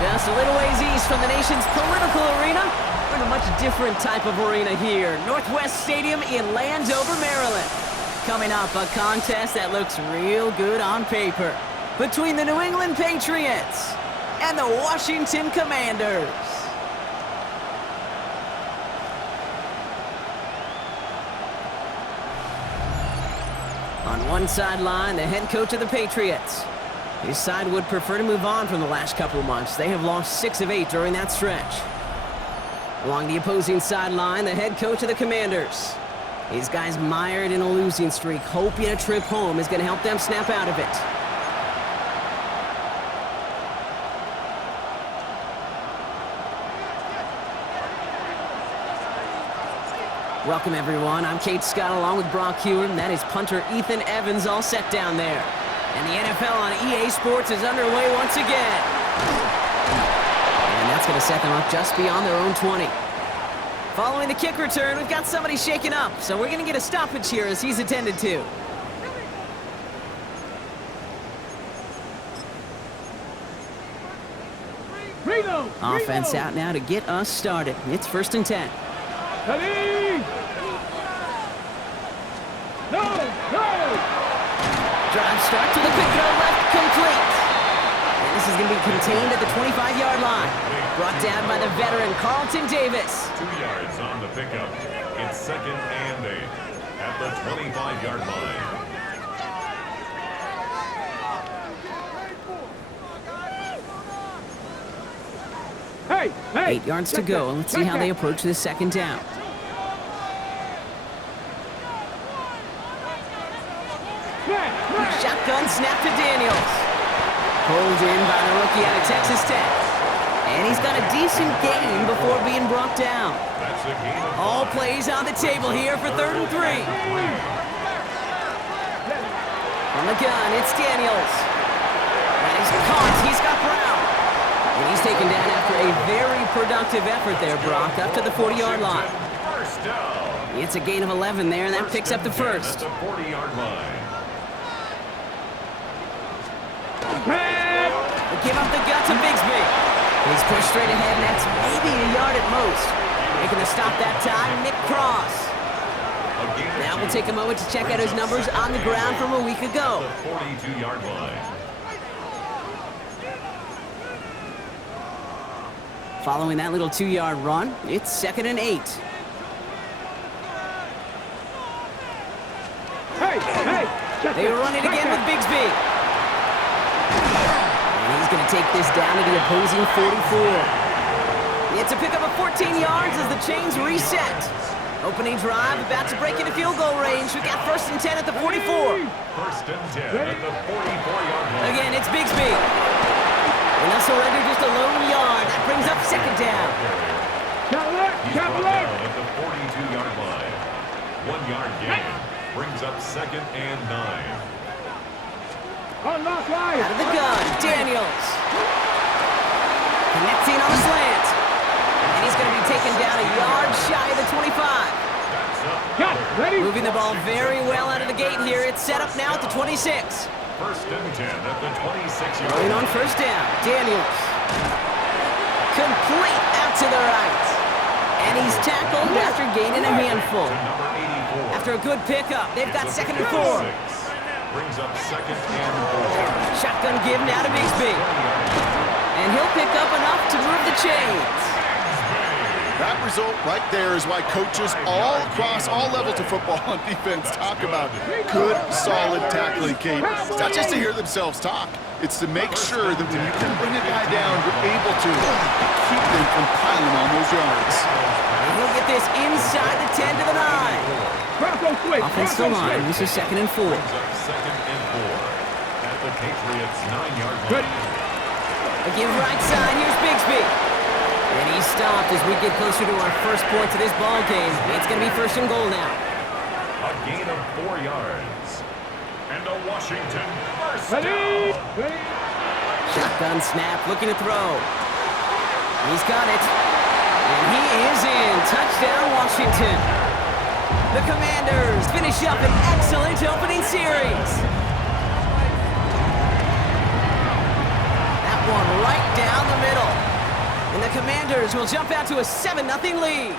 Just a little ways east from the nation's political arena. We're in a much different type of arena here. Northwest Stadium in Landover, Maryland. Coming up, a contest that looks real good on paper between the New England Patriots and the Washington Commanders. On one sideline, the head coach of the Patriots. His side would prefer to move on from the last couple of months. They have lost 6 of 8 during that stretch. Along the opposing sideline, the head coach of the Commanders. These guys mired in a losing streak, hoping a trip home is going to help them snap out of it. Welcome, everyone. I'm Kate Scott along with Brock Hewitt, and that is punter Ethan Evans all set down there. And the NFL on EA Sports is underway once again. And that's going to set them up just beyond their own 20. Following the kick return, we've got somebody shaken up, so we're going to get a stoppage here as he's attended to. Offense out now to get us started. It's 1st and 10. Drive start to the quick throw left, complete. And this is going to be contained at the 25-yard line. Brought down by the veteran Carlton Davis. 2 yards on the pickup. It's 2nd and 8 at the 25-yard line. Hey! 8 yards to go. Let's see how they approach this 2nd down. Shotgun snap to Daniels. Pulled in by the rookie out of Texas Tech. And he's got a decent gain before being brought down. All plays on the table here for 3rd and 3. On the gun, it's Daniels. And he's caught. He's got Brown. And he's taken down after a very productive effort there, Brock, up to the 40-yard line. It's a gain of 11 there, and that picks up the 1st. The 40-yard line. Give up the gut to Bigsby. He's pushed straight ahead, and that's maybe a yard at most. Making the stop that time, Nick Cross. Now we'll take a moment to check out his numbers on the ground from a week ago. The 42-yard line. Following that little 2-yard run, it's 2nd and 8. They run it again with Bigsby. He's going to take this down to the opposing 44. It's a pickup of 14 yards as the chains reset. Opening drive, about to break into field goal range. We got 1st and 10 at the 44. 1st and 10 at the 44-yard line. Again, it's Bigsby. And they'll surrender just a lone yard. That brings up 2nd down. He's brought down at the 42-yard line. 1-yard gain brings up 2nd and 9. Out of the gun, Daniels. Connecting on the slant. And he's going to be taken down a yard shy of the 25. Moving the ball very well out of the gate here. It's set up now at the 26. 1st and 10 at the 26-yard line. Going on 1st down, Daniels. Complete out to the right. And he's tackled after gaining a handful. After a good pickup, they've got 2nd and 4. Brings up 2nd and 4. Shotgun give now to Bigsby. And he'll pick up enough to move the chains. That result right there is why coaches all across all levels of football and defense talk about good, solid tackling, Kate. It's not just to hear themselves talk. It's to make sure that when you can bring a guy down, you're able to keep them from piling on those yards. And he'll get this inside the 10 to the 9. Offensive line, this is 2nd and 4. 2nd and 4 at the Patriots' 9-yard line. A give right side, here's Bigsby. And he's stopped as we get closer to our first points of this ball game. It's going to be 1st and goal now. A gain of 4 yards. And a Washington 1st down. Shotgun snap, looking to throw. He's got it. And he is in. Touchdown, Washington. The Commanders finish up an excellent opening series. That one right down the middle. And the Commanders will jump out to a 7-0 lead.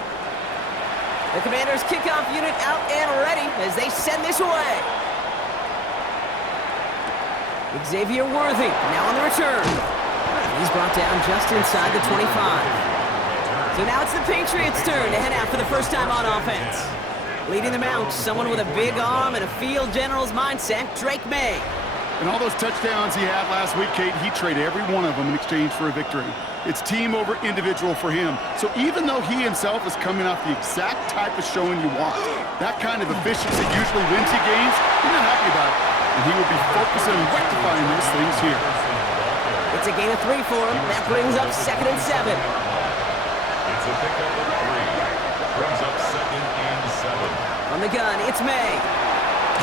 The Commanders kickoff unit out and ready as they send this away. Xavier Worthy now on the return. He's brought down just inside the 25. So now it's the Patriots' turn to head out for the first time on offense. Leading them out, someone with a big arm and a field general's mindset, Drake May. And all those touchdowns he had last week, Kate, he traded every one of them in exchange for a victory. It's team over individual for him. So even though he himself is coming off the exact type of showing you want, that kind of efficiency usually wins you games, you're not happy about it. And he will be focusing on rectifying those things here. It's a gain of 3 for him. That brings up 2nd and 7. It's a pickup of 3. Brings up 2nd and 7. On the gun, it's May.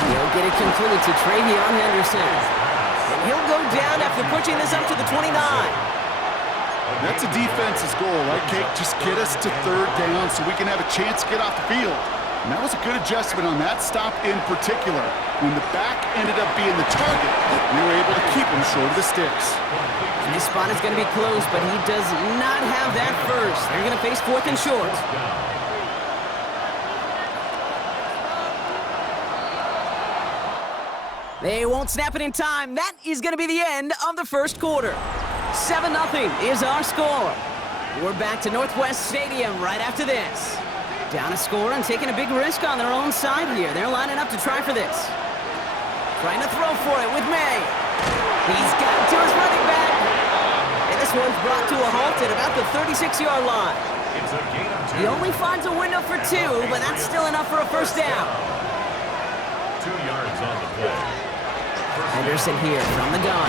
He'll get it concluded to Travion Henderson. And he'll go down after pushing this up to the 29. That's a defense's goal, right, Kate? Just get us to 3rd down so we can have a chance to get off the field. And that was a good adjustment on that stop in particular. When the back ended up being the target, we were able to keep him short of the sticks. And this spot is going to be close, but he does not have that first. They're going to face 4th and short. They won't snap it in time. That is going to be the end of the first quarter. 7-0 is our score. We're back to Northwest Stadium right after this. Down a score and taking a big risk on their own side here. They're lining up to try for this. Trying to throw for it with May. He's got it to his running back. And this one's brought to a halt at about the 36-yard line. It's a gain of 2. He only finds a window for 2, but that's still enough for a first down. 2 yards on the play. Henderson here from the gun.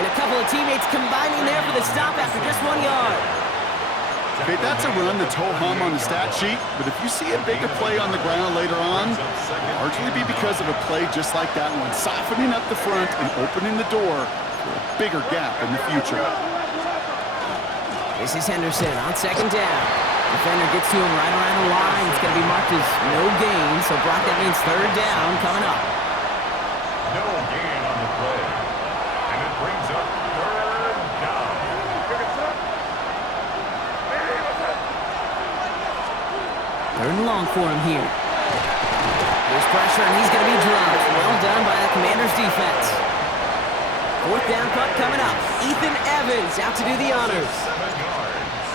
And a couple of teammates combining there for the stop after just 1 yard. Okay, that's a run that's ho-hum on the stat sheet, but if you see a bigger play on the ground later on, it'll largely be because of a play just like that one, softening up the front and opening the door for a bigger gap in the future. This is Henderson on 2nd down. Defender gets to him right around the line. It's going to be marked as no gain, so Brock, that means 3rd down coming up. No gain on the play. And it brings up 3rd down. 3rd and long for him here. There's pressure, and he's going to be dropped. Well done by the Commanders' defense. 4th down punt coming up. Ethan Evans out to do the honors. 7 yards.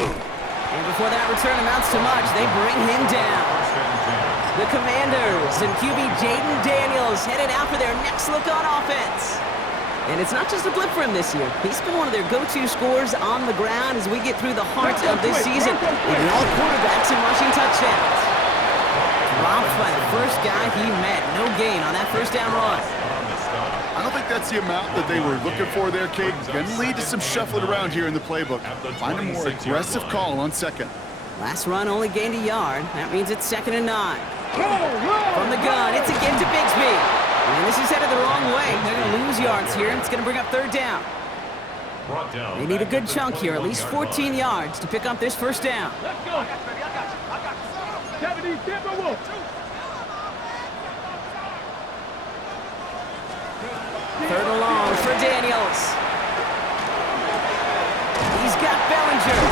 And before that return amounts to much, they bring him down. The Commanders and QB Jaden Daniels headed out for their next look on offense. And it's not just a blip for him this year. He's been one of their go-to scorers on the ground as we get through the heart of this season, leading all quarterbacks in rushing touchdowns. Dropped by the first guy he met. No gain on that first down run. I don't think that's the amount that they were looking for there, Kate. Going to lead to some shuffling around here in the playbook. Find a more aggressive call on 2nd. Last run only gained a yard. That means it's 2nd and 9. From the gun, it's again to Bigsby. And this is headed the wrong way. They're going to lose yards here, and it's going to bring up 3rd down. They need a good chunk here, at least 14 yards to pick up this first down. Let's go. 70, Timberwolf. 3rd and long for Daniels. He's got Bellinger.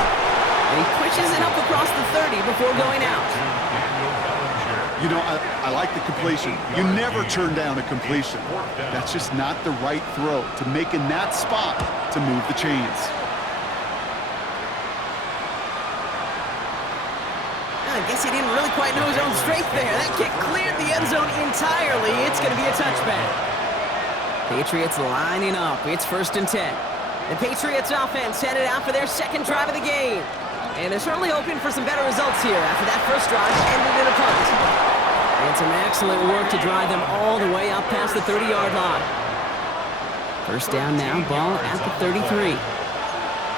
And he pushes it up across the 30 before going out. You know, I like the completion. You never turn down a completion. That's just not the right throw to make in that spot to move the chains. I guess he didn't really quite know his own strength there. That kick cleared the end zone entirely. It's going to be a touchback. Patriots lining up. It's 1st and 10. The Patriots offense headed out for their 2nd drive of the game. And they're certainly hoping for some better results here after that first drive ended in a punt. And some excellent work to drive them all the way up past the 30-yard line. First down now, ball at the 33.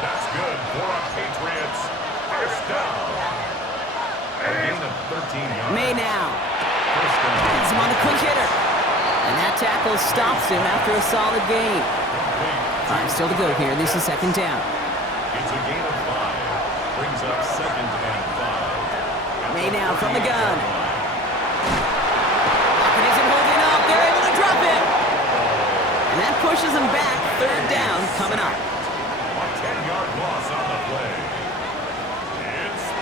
That's good for our Patriots. First down. A gain of 13 yards. May now. First down. He's him on the quick hitter. And that tackle stops him after a solid gain. 5 still to go here. This is 2nd down. It's a gain of 5. Brings up 2nd and 5. May now from the gun. Lockett isn't holding up. There third down coming up. A 10-yard loss on the play.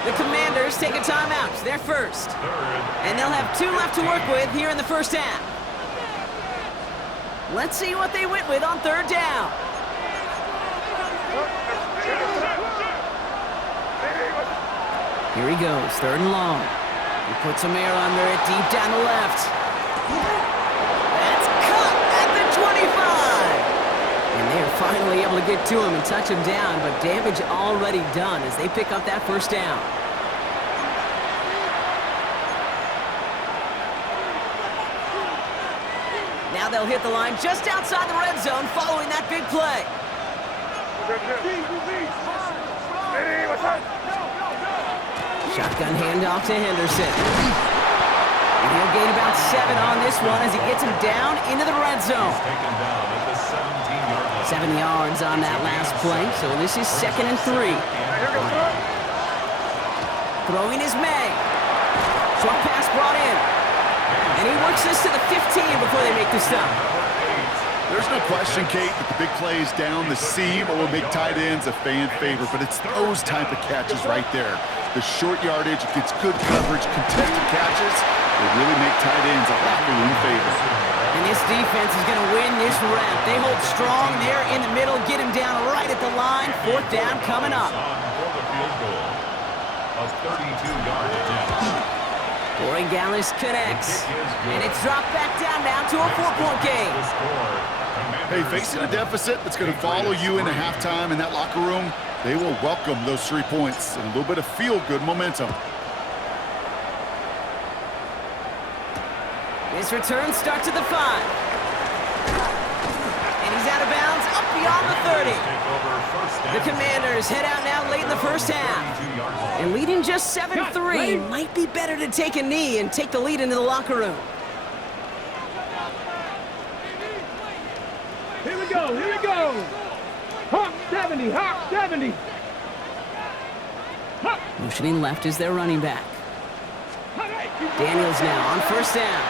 The Commanders take a timeout. They're first. Third. And they'll have 2 left to work with here in the first half. Let's see what they went with on third down. Here he goes, third and long. He puts some air under it, deep down the left. That's cut at the 25. And they're finally able to get to him and touch him down, but damage already done as they pick up that first down. Now they'll hit the line just outside the red zone following that big play. Shotgun handoff to Henderson. And he'll gain about 7 on this one as he gets him down into the red zone. Taken down at the 17-yard line. 7 yards on that last play, so this is 2nd and 3. Throwing is May. Short pass brought in. And he works this to the 15 before they make the stop. There's no question, Kate, that the big plays down the seam will make tight ends a fan favorite, but it's those type of catches right there. The short yardage, it gets good coverage, contested catches, they really make tight ends a locker room favorite. And this defense is going to win this round. They hold strong there in the middle, get him down right at the line. 4th down coming up. For the field goal. A 32-yard attempt. Corey Gallis connects. And it's dropped back down now to a 4-point game. Hey, facing a deficit that's going to follow you into halftime in that locker room, they will welcome those 3 points and a little bit of feel-good momentum. This return starts at the 5. And he's out of bounds up beyond the 30. The Commanders head out now late in the first half. And leading just 7-3, might be better to take a knee and take the lead into the locker room. Here we go, here we go. Hawk 70, Hawk 70. Motioning left is their running back. Daniels now on first down.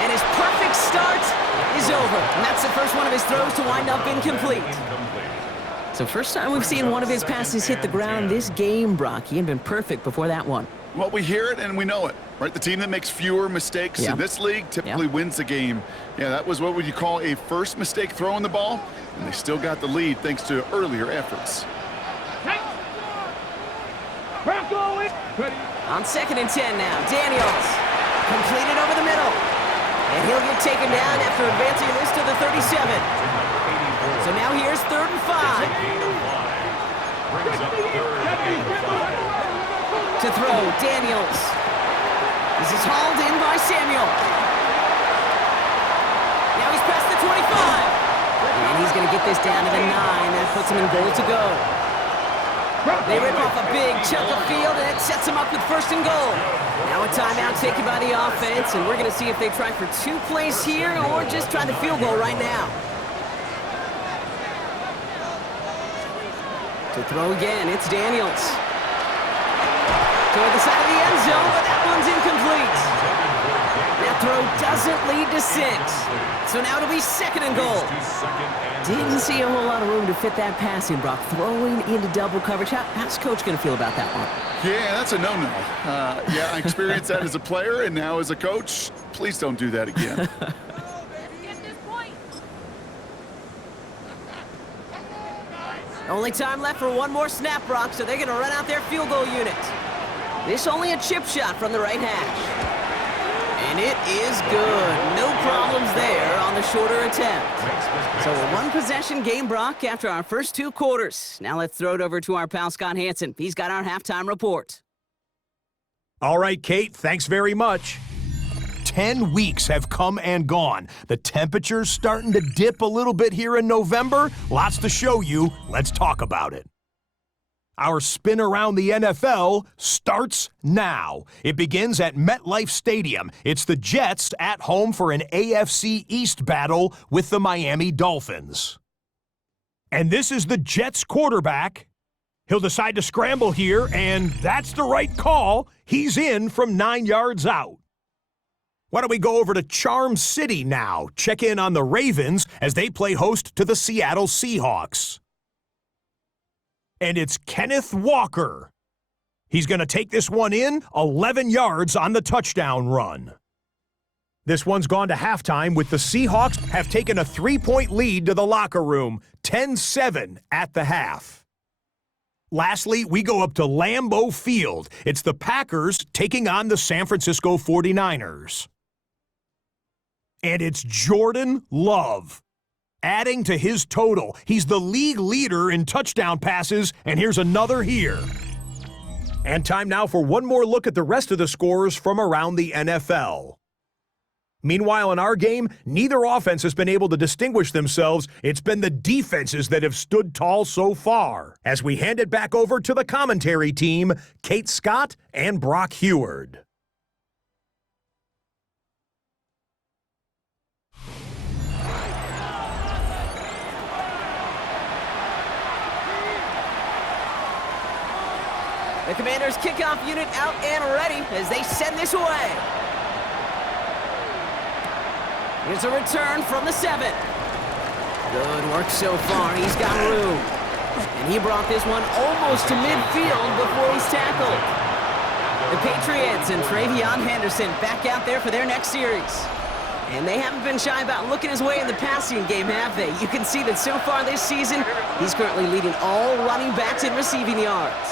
And his perfect start is over. And that's the first one of his throws to wind up incomplete. So first time we've seen one of his passes hit the ground this game, Brock. He had been perfect before that one. Well, we hear it and we know it, right? The team that makes fewer mistakes in this league typically wins the game. Yeah, that was what would you call a first mistake throwing the ball, and they still got the lead thanks to earlier efforts. On 2nd and 10 now, Daniels completed over the middle. And he'll get taken down after advancing this to the 37. So now here's 3rd and 5. Brings up 3rd and 5. To throw, Daniels. This is hauled in by Samuel. Now he's past the 25. And he's going to get this down to the 9. That puts him in goal to go. They rip off a big chunk of field, and it sets them up with 1st and goal. Now a timeout taken by the offense, and we're going to see if they try for 2 plays here or just try the field goal right now. To throw again, it's Daniels. Toward the side of the end zone, but that one's incomplete. That throw doesn't lead to 6. So now it'll be 2nd and goal. Didn't see a whole lot of room to fit that pass in, Brock. Throwing into double coverage. How's Coach going to feel about that one? Yeah, that's a no-no. Yeah, I experienced that as a player and now as a coach. Please don't do that again. Only time left for one more snap, Brock, so they're going to run out their field goal unit. This only a chip shot from the right hash. And it is good. No problems there on the shorter attempt. So a one-possession game, Brock, after our first 2 quarters. Now let's throw it over to our pal Scott Hansen. He's got our halftime report. All right, Kate, thanks very much. 10 weeks have come and gone. The temperature's starting to dip a little bit here in November. Lots to show you. Let's talk about it. Our spin around the NFL starts now. It begins at MetLife Stadium. It's the Jets at home for an AFC East battle with the Miami Dolphins. And this is the Jets quarterback. He'll decide to scramble here, and that's the right call. He's in from 9 yards out. Why don't we go over to Charm City now? Check in on the Ravens as they play host to the Seattle Seahawks. And it's Kenneth Walker. He's going to take this one in, 11 yards on the touchdown run. This one's gone to halftime with the Seahawks have taken a 3-point lead to the locker room, 10-7 at the half. Lastly, we go up to Lambeau Field. It's the Packers taking on the San Francisco 49ers. And it's Jordan Love. Adding to his total, he's the league leader in touchdown passes, and here's another here. And time now for one more look at the rest of the scores from around the NFL. Meanwhile, in our game, neither offense has been able to distinguish themselves. It's been the defenses that have stood tall so far. As we hand it back over to the commentary team, Kate Scott and Brock Heward. The Commanders' kickoff unit out and ready as they send this away. Here's a return from the 7. Good work so far. He's got room. And he brought this one almost to midfield before he's tackled. The Patriots and Travion Henderson back out there for their next series. And they haven't been shy about looking his way in the passing game, have they? You can see that so far this season, he's currently leading all running backs in receiving yards.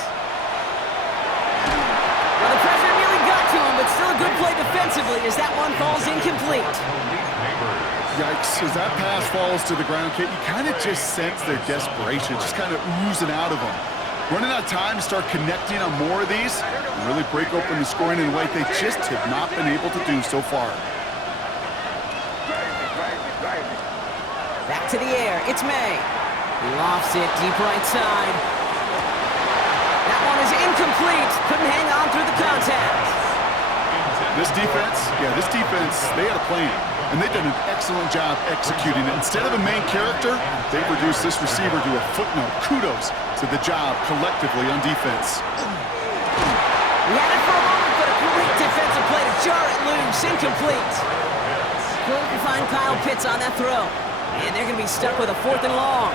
Well, the pressure nearly got to him, but still a good play defensively as that one falls incomplete. Yikes, as that pass falls to the ground, Kate, you kind of just sense their desperation, just kind of oozing out of them. Running out of time to start connecting on more of these and really break open the scoring in a way they just have not been able to do so far. Back to the air, it's May. He lofts it deep right side. That one is incomplete. Couldn't hang on through the contact. This defense, they had a plan, and they've done an excellent job executing it. Instead of a main character, they've reduced this receiver to a footnote. Kudos to the job collectively on defense. He had it for a moment, but a great defensive play to jar it loose. Incomplete. Couldn't find Kyle Pitts on that throw. And they're going to be stuck with a 4th and long.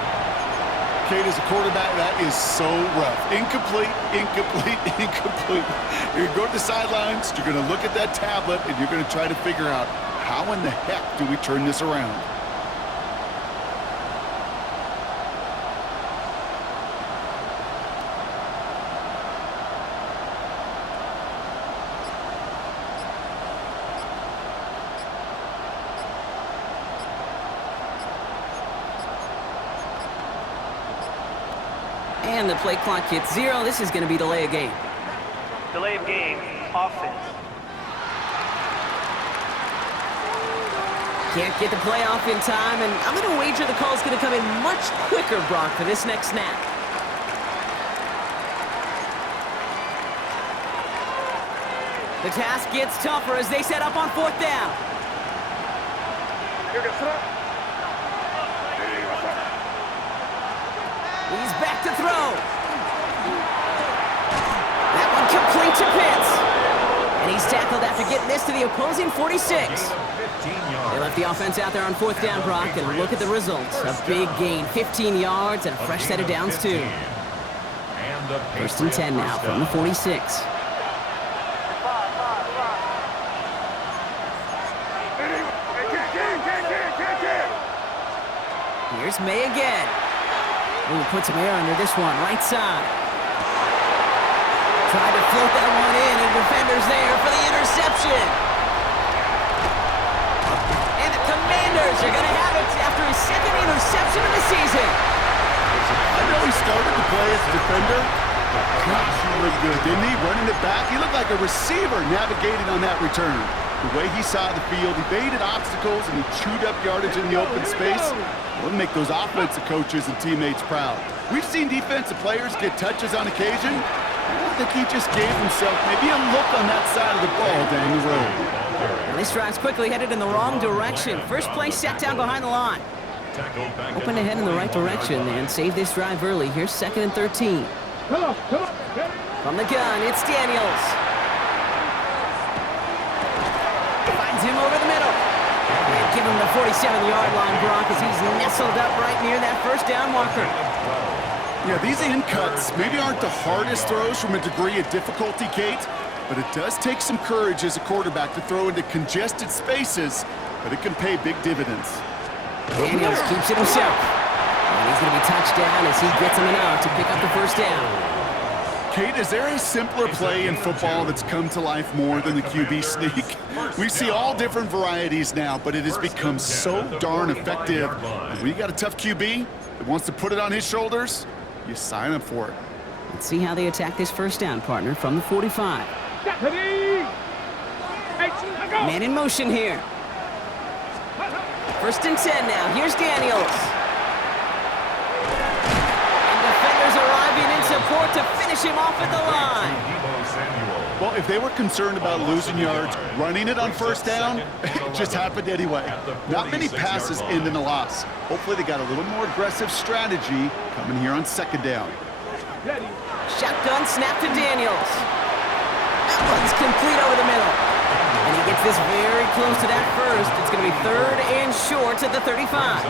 Kate, as a quarterback, that is so rough. Incomplete, incomplete, incomplete. You're going to go to the sidelines, you're going to look at that tablet, and you're going to try to figure out how in the heck do we turn this around. And the play clock hits 0. This is going to be delay of game. Delay of game, offense. Can't get the play off in time, and I'm going to wager the call's going to come in much quicker, Brock, for this next snap. The task gets tougher as they set up on 4th down. He's back to throw. That one complete to Pitts. And he's tackled after getting this to the opposing 46. They left the offense out there on 4th down, Brock, and look at the results. A big gain, 15 yards, and a fresh set of downs, too. 1st and 10 now from the 46. Here's May again. Ooh, put some air under this one, right side. Tried to float that one in, and defenders there for the interception. And the Commanders are going to have it after his 2nd interception of the season. I know he started to play as a defender. Gosh, he looked good, didn't he? Running it back. He looked like a receiver navigating on that return. The way he saw the field, he evaded obstacles, and he chewed up yardage in the open space. It'll make those offensive coaches and teammates proud. We've seen defensive players get touches on occasion. I don't think he just gave himself maybe a look on that side of the ball down the road. And this drive's quickly headed in the wrong direction. First play set down behind the line. Hoping to head in the right direction and save this drive early. Here's 2nd and 13. Come on. From the gun, it's Daniels. Finds Sends him over the middle. And give him the 47-yard line, Brock, as he's nestled up right near that first down marker. Yeah, these in cuts maybe aren't the hardest throws from a degree of difficulty, Kate, but it does take some courage as a quarterback to throw into congested spaces, but it can pay big dividends. Daniels keeps it himself. And he's going to be touchdown as he gets him enough to pick up the first down. Kate, is there a simpler play in football that's come to life more than the QB sneak? We see all different varieties now, but it has become so darn effective. And when you got a tough QB that wants to put it on his shoulders, you sign up for it. Let's see how they attack this first down, partner, from the 45. Man in motion here. First and 10 now. Here's Daniels. And defenders arriving in support to finish him off at the line. Well, if they were concerned about losing yards, running it on first down, it just happened anyway. Not many passes end in a loss. Hopefully they got a little more aggressive strategy coming here on second down. Shotgun snap to Daniels. That one's complete over the middle. And he gets this very close to that first. It's going to be third and short at the 35.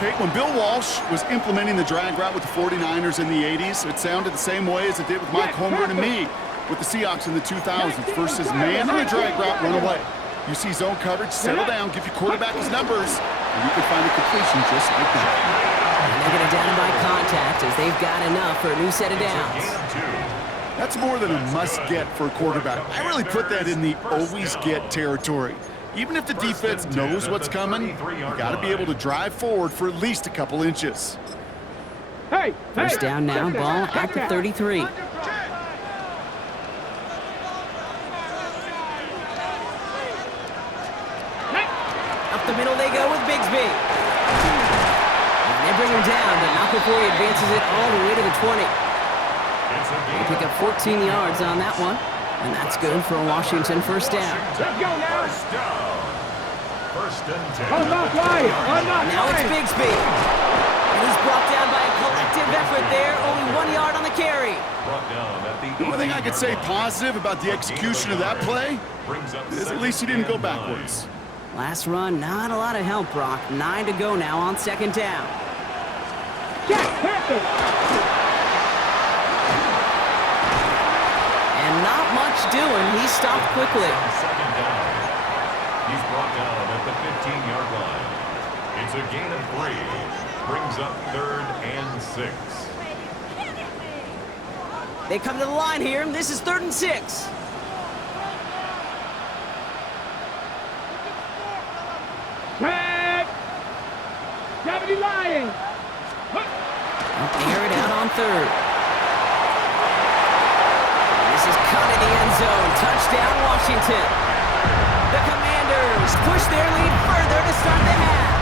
Kate, when Bill Walsh was implementing the drag route with the 49ers in the 80s, it sounded the same way as it did with Mike Holmgren and me with the Seahawks in the 2000s. Versus man in the drag route, run away. You see zone coverage, settle down, give your quarterback his numbers, and you can find a completion just like that. And they're going to down him by contact as they've got enough for a new set of downs. That's more than a must-get for a quarterback. I really put that in the always-get territory. Even if the defense knows what's coming, you got to be able to drive forward for at least a couple inches. First down now, ball at the 33. Up the middle they go with Bigsby. And they bring him down, but not before he advances it all the way to the 20. They pick up 14 yards on that one, and that's good for a Washington first down. Let's go now. First and 10. Now it's Bigsby. And he's brought down by a collective effort there, only 1 yard on the carry. The only thing I could say positive about the execution of that play is at least he didn't go backwards. Last run, not a lot of help, Brock. 9 to go now on second down. And not much doing. He stopped quickly. Second down. He's brought down at the 15-yard line. It's a gain of 3. Brings up third and 6. They come to the line here, and this is third and 6. Lying. Air it out on third. This is cut in the end zone. Touchdown, Washington. The Commanders push their lead further to start the half.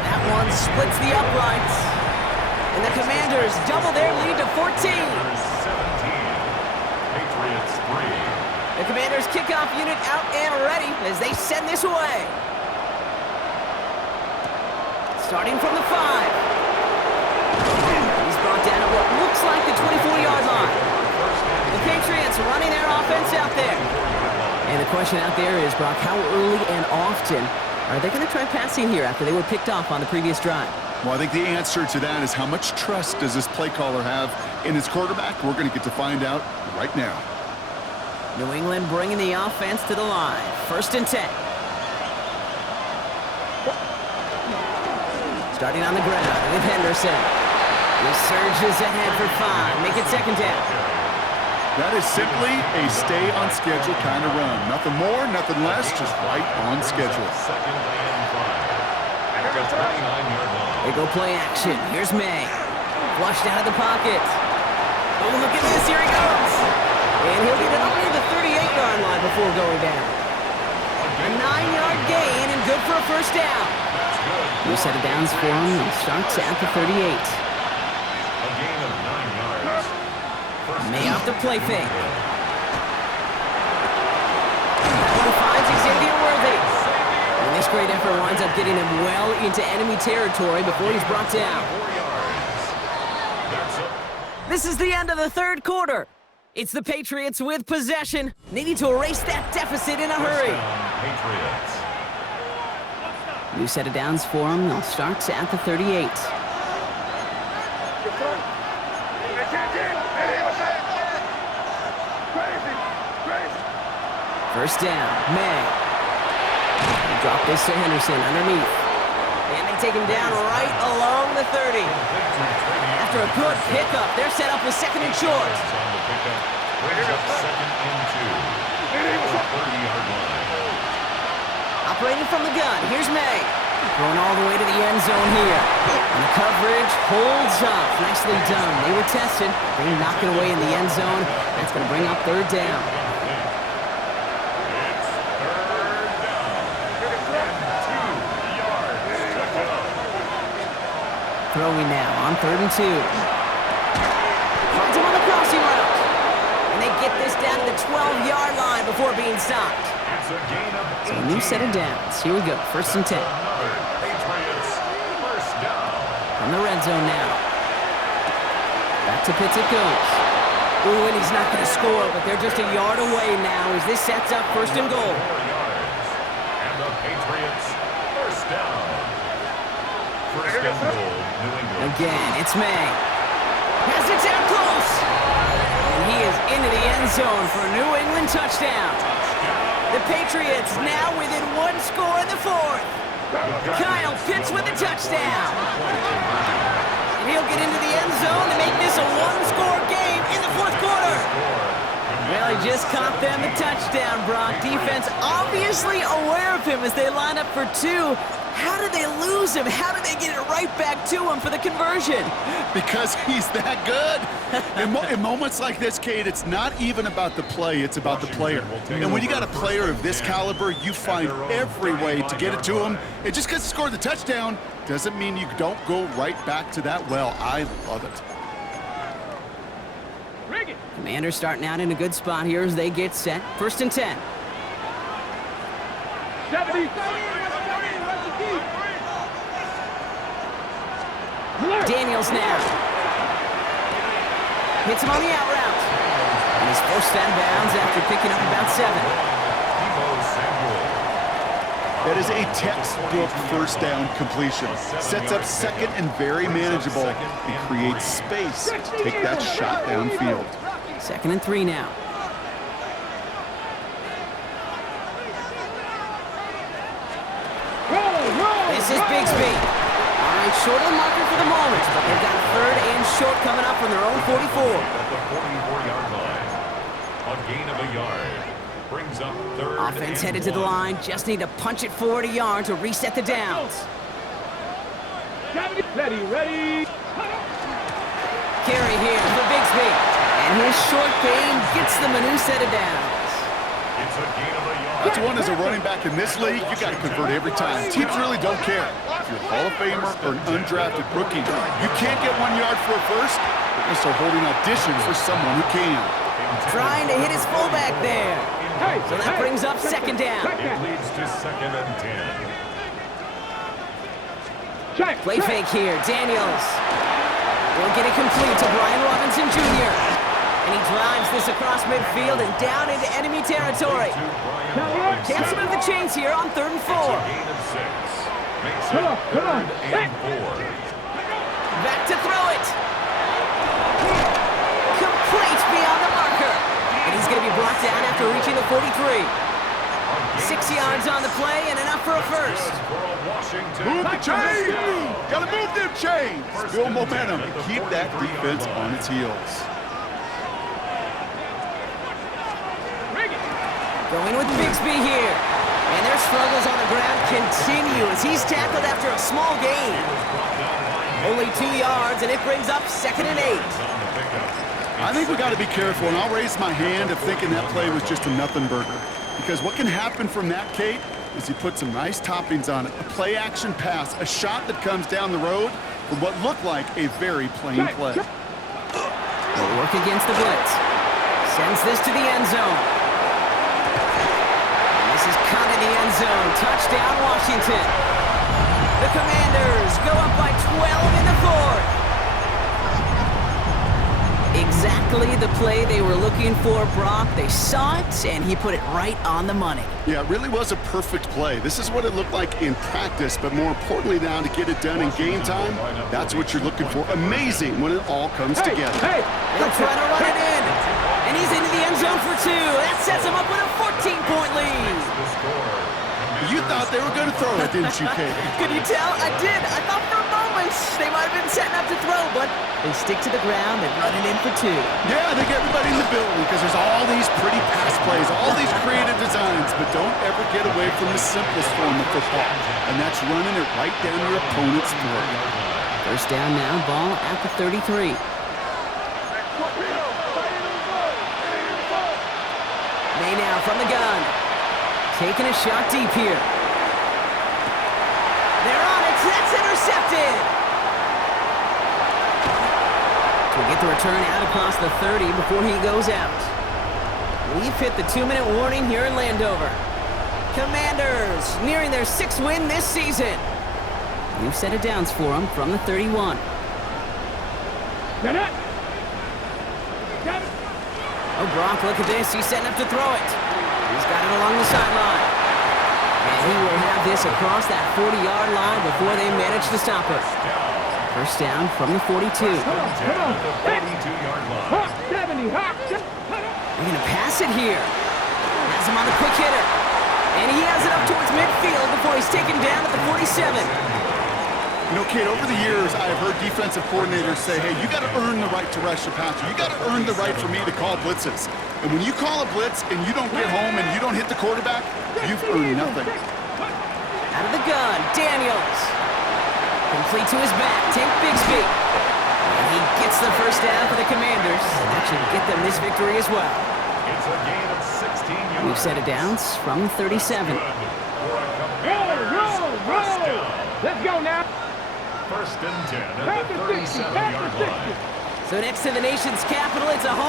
That one splits the uprights. And the Commanders double their lead to 14. 17. Patriots 3. The Commanders' kickoff unit out and ready as they send this away. Starting from the 5. He's brought down at what looks like the 24-yard line. The Patriots running their offense out there. And the question out there is, Brock, how early and often are they going to try passing here after they were picked off on the previous drive? Well, I think the answer to that is how much trust does this play caller have in his quarterback? We're going to get to find out right now. New England bringing the offense to the line. First and 10. Starting on the ground with Henderson. He surges ahead for 5. Make it second down. That is simply a stay-on-schedule kind of run. Nothing more, nothing less, just right on schedule. Second and 5. At the 29-yard line. They go play action. Here's May. Flushed out of the pocket. Oh, look at this. Here he goes. And he'll get it under the 38-yard line before going down. A 9-yard gain and good for a first down. New set of downs for him. He starts at the 38. A gain of 9 yards. May off the play fake. That one finds Xavier Worthy. And this great effort winds up getting him well into enemy territory before he's brought down. 4 yards. That's it. This is the end of the third quarter. It's the Patriots with possession, needing to erase that deficit in a hurry. Patriots. New set of downs for them. They'll start at the 38. First down, May. They drop this to Henderson underneath. And they take him down right along the 30. After a good pickup, they're set up with second and short. On the pickup, brings up second and 2. The 30-yard line. Operating from the gun, here's May. Going all the way to the end zone here. And the coverage holds up. Nicely done. They were tested. They knock it away in the end zone. That's going to bring up third down. It's third down. 2 yards to go. Throwing now on 3rd and 2. Finds him on the crossing route. And they get this down to the 12-yard line before being stopped. It's a gain of 18. So a new set of downs. Here we go. 1st and 10. Another Patriots first down. From the red zone now. Back to Pitts it goes. Ooh, and he's not going to score, but they're just a yard away now as this sets up 1st and goal. 4 yards. And the Patriots first down. First and goal, New England. Again, it's May. Has it down close. And he is into the end zone for a New England touchdown. The Patriots now within 1 score in the 4th. Kyle Pitts with a touchdown. And he'll get into the end zone to make this a 1-score game in the 4th quarter. Well, he just caught them a touchdown, Brock. Defense obviously aware of him as they line up for 2. How did they lose him? How did they get it right back to him for the conversion? Because he's that good. In moments like this, Kate, it's not even about the play, it's about the player. And when you got a player of this caliber, you find every way to get it to him. And just because he scored the touchdown doesn't mean you don't go right back to that well. I love it. Commanders starting out in a good spot here as they get set. 1st and 10. 70. Daniels now. Hits him on the out route. And he's forced out of bounds after picking up about 7. That is a textbook first down completion. Sets up second and very manageable. It creates space to take that shot downfield. 2nd and 3 now. This is Bigsby. All right, short of the marker for the moment, but they've got 3rd and short coming up from their own 44. At the 44-yard line. A gain of a yard. Brings up 3rd Offense and headed to the 1. line. Just need to punch it forward a yard to reset the downs. Ready. Carry here for Bigsby. And his short game gets them a new set of downs. It's a gain of a yard. That's one as a running back in this league, you got to convert every time. Teams really don't care. If you're a Hall of Famer or an undrafted rookie, you can't get 1 yard for a first, but they're still holding auditions for someone who can. Trying to hit his fullback there. So that brings up 2nd down. It leads to 2nd and 10. Play fake here. Daniels will get it complete to Brian Robinson Jr. And he drives this across midfield and down into enemy territory. Can't move the chains here on 3rd and 4. Gain of 6. Makes it 3rd and 4. Back to throw it. Complete beyond the marker. And he's going to be brought down after reaching the 43. 6 yards on the play and enough for a first. Move the chains! Gotta move them chains! Build momentum and keep that defense on its heels. Going with Bigsby here. And their struggles on the ground continue as he's tackled after a small gain. Only 2 yards, and it brings up 2nd and 8. I think we got to be careful, and I'll raise my hand of thinking that play was just a nothing burger. Because what can happen from that, Kate, is he put some nice toppings on it. A play-action pass, a shot that comes down the road for what looked like a very plain play. They'll work against the blitz. Sends this to the end zone. And this is caught in the end zone. Touchdown, Washington. The Commanders go up by 12 in the 4th. Exactly the play they were looking for, Brock. They saw it, and he put it right on the money. Yeah, it really was a perfect play. This is what it looked like in practice, but more importantly now to get it done in game time, that's what you're looking for. Amazing when it all comes together. They'll try to run it in, and he's into the end zone for 2. That sets him up with a 14-point lead. You thought they were going to throw it, didn't you, Kate? Could you tell? I did. I thought for a moment they might have been setting up to throw, but they stick to the ground and run it in for 2. Yeah, they get everybody in the building because there's all these pretty pass plays, all these creative designs, but don't ever get away from the simplest form of football, and that's running it right down your opponent's throat. First down now, ball at the 33. May now from the gun. Taking a shot deep here. They're on it. That's intercepted. To get the return out across the 30 before he goes out. We've hit the 2-minute warning here in Landover. Commanders nearing their 6th win this season. New set of downs for them from the 31. Oh, Brock, look at this. He's setting up to throw it. He's got it along the sideline. And he will have this across that 40-yard line before they manage to stop it. First down from the 42. Come on. The 42-yard line. Hawk 70, Hawk. They're going to pass it here. Has him on the quick hitter. And he has it up towards midfield before he's taken down at the 47. You know, Kate, over the years, I've heard defensive coordinators say, hey, you got to earn the right to rush the passer. You got to earn the right for me to call blitzes. And when you call a blitz and you don't get home and you don't hit the quarterback, you've earned nothing. Out of the gun, Daniels. Complete to his back, Tank Bigsby. And he gets the first down for the Commanders. And that should get them this victory as well. It's a gain of 16 yards. We've set it downs from 37. Roll. Let's go now. First and 10 at the 37-yard line. So next to the nation's capital, it's a home.